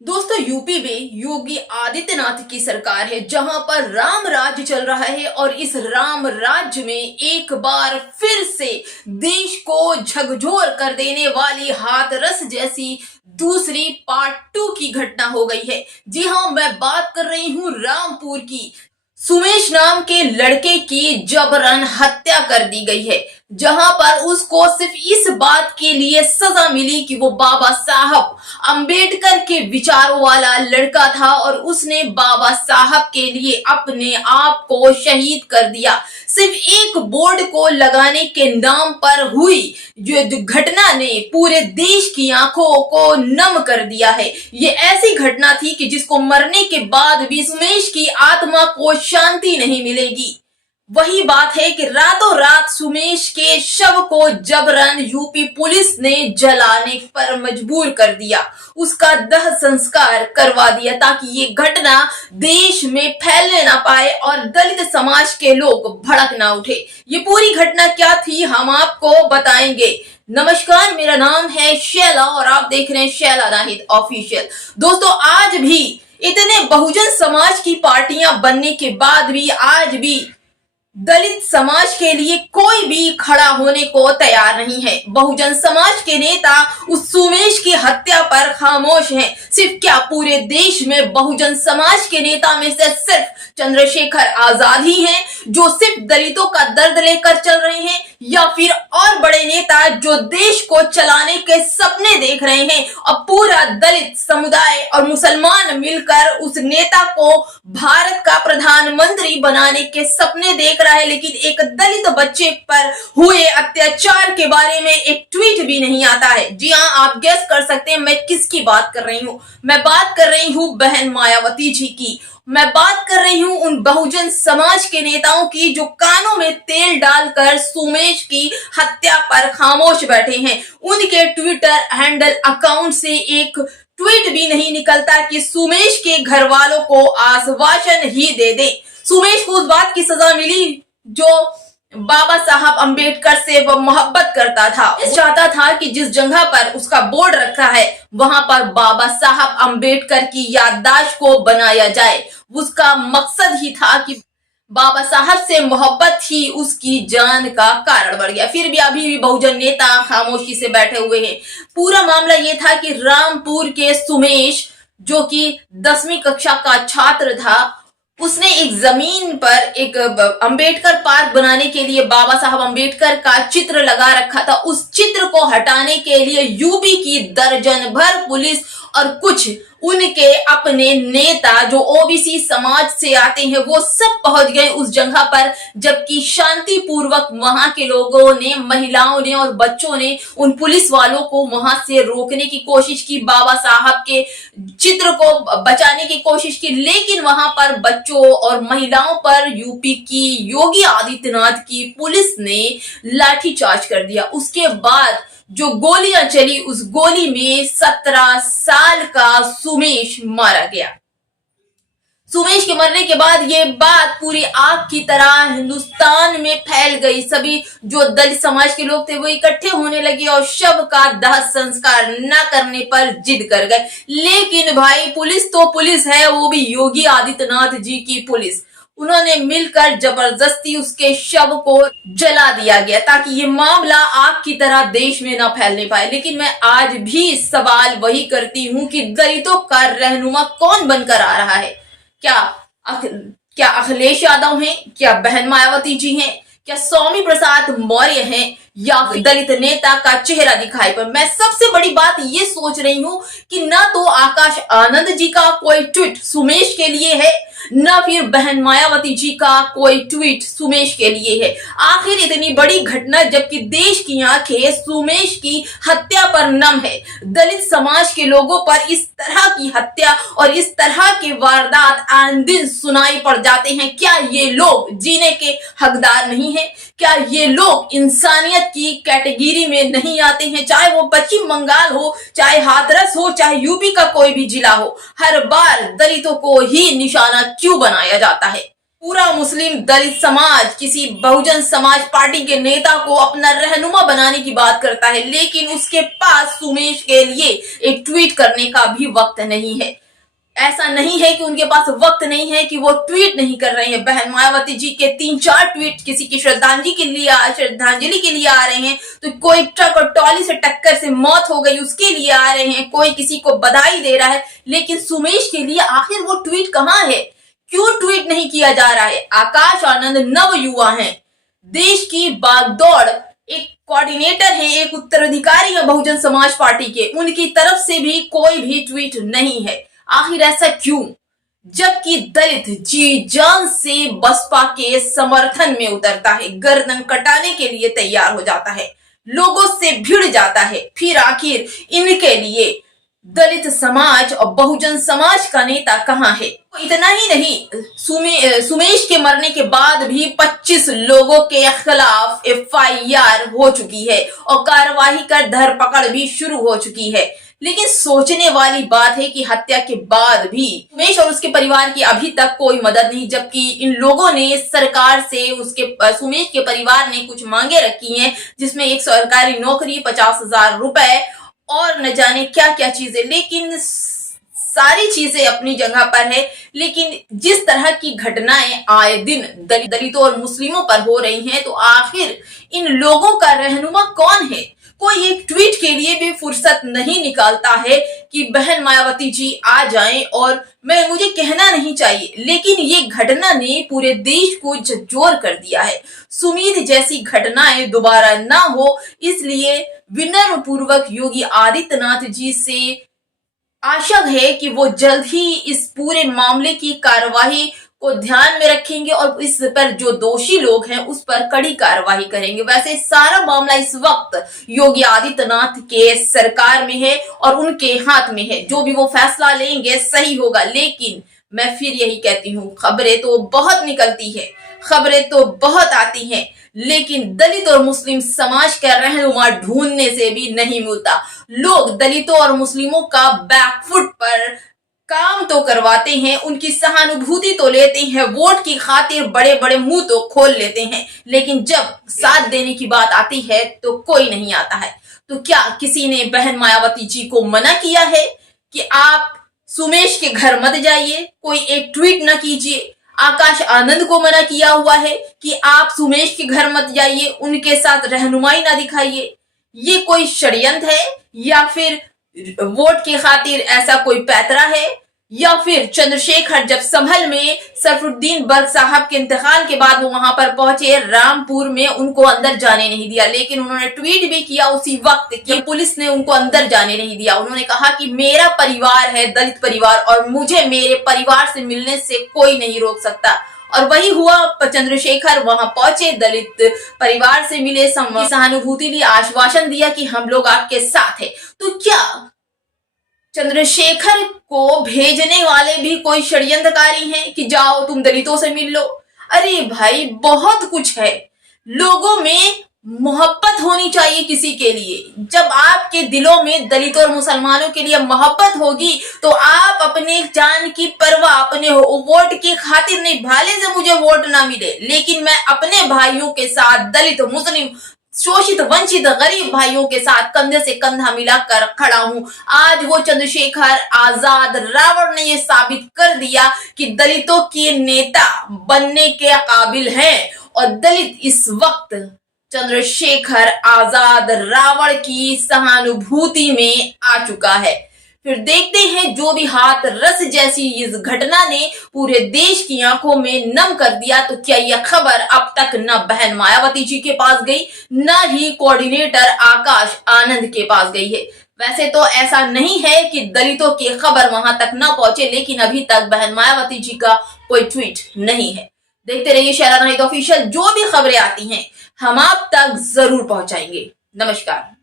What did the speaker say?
दोस्तों यूपी में योगी आदित्यनाथ की सरकार है जहां पर राम राज्य चल रहा है और इस राम राज्य में एक बार फिर से देश को झकझोर कर देने वाली हाथरस जैसी दूसरी पार्ट 2 की घटना हो गई है। जी हां, मैं बात कर रही हूं रामपुर की। सुमेश नाम के लड़के की जबरन हत्या कर दी गई है, जहां पर उसको सिर्फ इस बात के लिए सजा मिली कि वो बाबा साहब अंबेडकर के विचारों वाला लड़का था और उसने बाबा साहब के लिए अपने आप को शहीद कर दिया। सिर्फ एक बोर्ड को लगाने के नाम पर हुई जो घटना ने पूरे देश की आंखों को नम कर दिया है। ये ऐसी घटना थी कि जिसको मरने के बाद भी सुमेश की आत्मा को शांति नहीं मिलेगी। वही बात है कि रातों रात सुमेश के शव को जबरन यूपी पुलिस ने जलाने पर मजबूर कर दिया, उसका दाह संस्कार करवा दिया ताकि ये घटना देश में फैलने ना पाए और दलित समाज के लोग भड़क ना उठे। ये पूरी घटना क्या थी हम आपको बताएंगे। नमस्कार, मेरा नाम है शैला और आप देख रहे हैं शैला नाहिद ऑफिशियल। दोस्तों, आज भी इतने बहुजन समाज की पार्टियां बनने के बाद भी आज भी दलित समाज के लिए कोई भी खड़ा होने को तैयार नहीं है। बहुजन समाज के नेता उस सुमेश की हत्या पर खामोश हैं। सिर्फ क्या पूरे देश में बहुजन समाज के नेता में से सिर्फ चंद्रशेखर आजाद ही हैं जो सिर्फ दलितों का दर्द लेकर चल रहे हैं, या फिर और बड़े नेता जो देश को चलाने के सपने देख रहे हैं और पूरा दलित समुदाय और मुसलमान मिलकर उस नेता को भारत का प्रधानमंत्री बनाने के सपने देख रहा है, लेकिन एक दलित बच्चे पर हुए अत्याचार के बारे में एक ट्वीट भी नहीं आता है। जी हाँ, आप गेस कर सकते हैं मैं किसकी बात कर रही हूँ। मैं बात कर रही हूँ बहन मायावती जी की। मैं बात कर रही हूं उन बहुजन समाज के नेताओं की जो कानों में तेल डालकर सुमेश की हत्या पर खामोश बैठे हैं। उनके ट्विटर हैंडल अकाउंट से एक ट्वीट भी नहीं निकलता कि सुमेश के घर वालों को आश्वासन ही दे दे। सुमेश को उस बात की सजा मिली जो बाबा साहब अंबेडकर से वह मोहब्बत करता था। चाहता था कि जिस जगह पर उसका बोर्ड रखा है वहां पर बाबा साहब अंबेडकर की याददाश्त को बनाया जाए। उसका मकसद ही था कि बाबा साहब से मोहब्बत ही उसकी जान का कारण बढ़ गया। फिर भी अभी भी बहुजन नेता खामोशी से बैठे हुए हैं। पूरा मामला ये था कि रामपुर के सुमेश जो कि 10वीं कक्षा का छात्र था, उसने एक जमीन पर एक अंबेडकर पार्क बनाने के लिए बाबा साहब अंबेडकर का चित्र लगा रखा था। उस चित्र को हटाने के लिए यूपी की दर्जन भर पुलिस और कुछ उनके अपने नेता जो ओबीसी समाज से आते हैं वो सब पहुंच गए उस जगह पर, जबकि शांतिपूर्वक वहां के लोगों ने, महिलाओं ने और बच्चों ने उन पुलिस वालों को वहां से रोकने की कोशिश की, बाबा साहब के चित्र को बचाने की कोशिश की, लेकिन वहां पर बच्चों और महिलाओं पर यूपी की योगी आदित्यनाथ की पुलिस ने लाठीचार्ज कर दिया। उसके बाद जो गोलियां चली, उस गोली में 17 साल का सुमेश मारा गया। सुमेश के मरने के बाद ये बात पूरी आग की तरह हिंदुस्तान में फैल गई। सभी जो दलित समाज के लोग थे वो इकट्ठे होने लगे और शव का दाह संस्कार न करने पर जिद कर गए। लेकिन भाई, पुलिस तो पुलिस है, वो भी योगी आदित्यनाथ जी की पुलिस। उन्होंने मिलकर जबरदस्ती उसके शव को जला दिया गया ताकि ये मामला आग की तरह देश में ना फैलने पाए। लेकिन मैं आज भी सवाल वही करती हूँ कि दलितों का रहनुमा कौन बनकर आ रहा है? क्या अखिलेश यादव हैं? क्या बहन मायावती जी हैं? क्या स्वामी प्रसाद मौर्य हैं? या दलित नेता का चेहरा दिखाई पर? मैं सबसे बड़ी बात ये सोच रही हूँ कि ना तो आकाश आनंद जी का कोई ट्वीट सुमेश के लिए है, ना फिर बहन मायावती जी का कोई ट्वीट सुमेश के लिए है। आखिर इतनी बड़ी घटना, जबकि देश की आंखें सुमेश की हत्या पर नम है, दलित समाज के लोगों पर इस तरह की हत्या और इस तरह के वारदात आए दिन सुनाई पड़ जाते हैं। क्या ये लोग जीने के हकदार नहीं है? क्या ये लोग इंसानियत की कैटेगरी में नहीं आते हैं? चाहे वो पश्चिम बंगाल हो, चाहे हाथरस हो, चाहे यूपी का कोई भी जिला हो, हर बार दलितों को ही निशाना क्यों बनाया जाता है? पूरा मुस्लिम दलित समाज किसी बहुजन समाज पार्टी के नेता को अपना रहनुमा बनाने की बात करता है, लेकिन उसके पास सुमेश के लिए एक ट्वीट करने का भी वक्त नहीं है। ऐसा नहीं है कि उनके पास वक्त नहीं है कि वो ट्वीट नहीं कर रहे हैं। बहन मायावती जी के 3-4 ट्वीट किसी की श्रद्धांजलि के लिए आ रहे हैं, तो कोई ट्रक और ट्रॉली से टक्कर से मौत हो गई उसके लिए आ रहे हैं, कोई किसी को बधाई दे रहा है, लेकिन सुमेश के लिए आखिर वो ट्वीट कहाँ है? क्यों ट्वीट नहीं किया जा रहा है? आकाश आनंद नव युवा हैं, देश की बागदौड़, एक कोऑर्डिनेटर है, एक उत्तराधिकारी है बहुजन समाज पार्टी के, उनकी तरफ से भी कोई भी ट्वीट नहीं है। आखिर ऐसा क्यों? जबकि दलित जी जान से बसपा के समर्थन में उतरता है, गर्दन कटाने के लिए तैयार हो जाता है, लोगों से भिड़ जाता है, फिर आखिर इनके लिए दलित समाज और बहुजन समाज का नेता कहाँ है? इतना ही नहीं, सुमेश के मरने के बाद भी 25 लोगों के खिलाफ FIR हो चुकी है और कार्यवाही कर धरपकड़ भी शुरू हो चुकी है। लेकिन सोचने वाली बात है कि हत्या के बाद भी सुमेश और उसके परिवार की अभी तक कोई मदद नहीं, जबकि इन लोगों ने सरकार से सुमेश के परिवार ने कुछ मांगे रखी हैं, जिसमें एक सरकारी नौकरी, 50,000 रुपए और न जाने क्या क्या चीजें। लेकिन सारी चीजें अपनी जगह पर है, लेकिन जिस तरह की घटनाएं आए दिन दलितों और मुस्लिमों पर हो रही हैं, तो आखिर इन लोगों का रहनुमा कौन है? कोई एक ट्वीट के लिए भी फुर्सत नहीं निकालता है कि बहन मायावती जी आ जाएं, और मुझे कहना नहीं चाहिए, लेकिन ये घटना ने पूरे देश को झकझोर कर दिया है। सुमीत जैसी घटनाएं दोबारा ना हो, इसलिए विनम्र पूर्वक योगी आदित्यनाथ जी से आशा है कि वो जल्द ही इस पूरे मामले की कार्यवाही को ध्यान में रखेंगे और इस पर जो दोषी लोग हैं उस पर कड़ी कार्रवाई करेंगे। वैसे सारा मामला इस वक्त योगी आदित्यनाथ के सरकार में है और उनके हाथ में है, जो भी वो फैसला लेंगे सही होगा। लेकिन मैं फिर यही कहती हूँ, खबरें तो बहुत निकलती है, खबरें तो बहुत आती हैं, लेकिन दलित और मुस्लिम समाज का रहनुमा ढूंढने से भी नहीं मिलता। लोग दलितों और मुस्लिमों का बैकफुट पर काम तो करवाते हैं, उनकी सहानुभूति तो लेते हैं, वोट की खातिर बड़े बड़े मुंह तो खोल लेते हैं, लेकिन जब साथ देने की बात आती है तो कोई नहीं आता है। तो क्या किसी ने बहन मायावती जी को मना किया है कि आप सुमेश के घर मत जाइए, कोई एक ट्वीट न कीजिए? आकाश आनंद को मना किया हुआ है कि आप सुमेश के घर मत जाइए, उनके साथ रहनुमाई ना दिखाइए। ये कोई षड्यंत्र है या फिर वोट की खातिर ऐसा कोई पैतरा है, या फिर चंद्रशेखर जब संभल में सरफुद्दीन बर्ग साहब के इंतकाल के बाद वो वहां पर पहुंचे, रामपुर में उनको अंदर जाने नहीं दिया, लेकिन उन्होंने ट्वीट भी किया उसी वक्त कि पुलिस ने उनको अंदर जाने नहीं दिया। उन्होंने कहा कि मेरा परिवार है दलित परिवार और मुझे मेरे परिवार से मिलने से कोई नहीं रोक सकता। और वही हुआ, चंद्रशेखर वहां पहुंचे, दलित परिवार से मिले, सहानुभूति ली, आश्वासन दिया कि हम लोग आपके साथ है। तो क्या चंद्रशेखर को भेजने वाले भी कोई षड्यंत्रकारी हैं कि जाओ तुम दलितों से मिल लो? अरे भाई, बहुत कुछ है। लोगों में मोहब्बत होनी चाहिए किसी के लिए। जब आपके दिलों में दलितों और मुसलमानों के लिए मोहब्बत होगी तो आप अपने जान की परवाह अपने वोट की खातिर नहीं, भले से मुझे वोट ना मिले, लेकिन मैं अपने भाइयों के साथ, दलित, मुस्लिम, शोषित, वंचित, गरीब भाइयों के साथ कंधे से कंधा मिलाकर खड़ा हूं। आज वो चंद्रशेखर आजाद रावण ने ये साबित कर दिया कि दलितों के नेता बनने के काबिल हैं, और दलित इस वक्त चंद्रशेखर आजाद रावण की सहानुभूति में आ चुका है। फिर देखते हैं, जो भी हाथ रस जैसी इस घटना ने पूरे देश की आंखों में नम कर दिया, तो क्या यह खबर अब तक न बहन मायावती जी के पास गई, न ही कोऑर्डिनेटर आकाश आनंद के पास गई है। वैसे तो ऐसा नहीं है कि दलितों की खबर वहां तक न पहुंचे, लेकिन अभी तक बहन मायावती जी का कोई ट्वीट नहीं है। देखते रहिए शहराना ऑफिशियल, जो भी खबरें आती हैं हम आप तक जरूर पहुंचाएंगे। नमस्कार।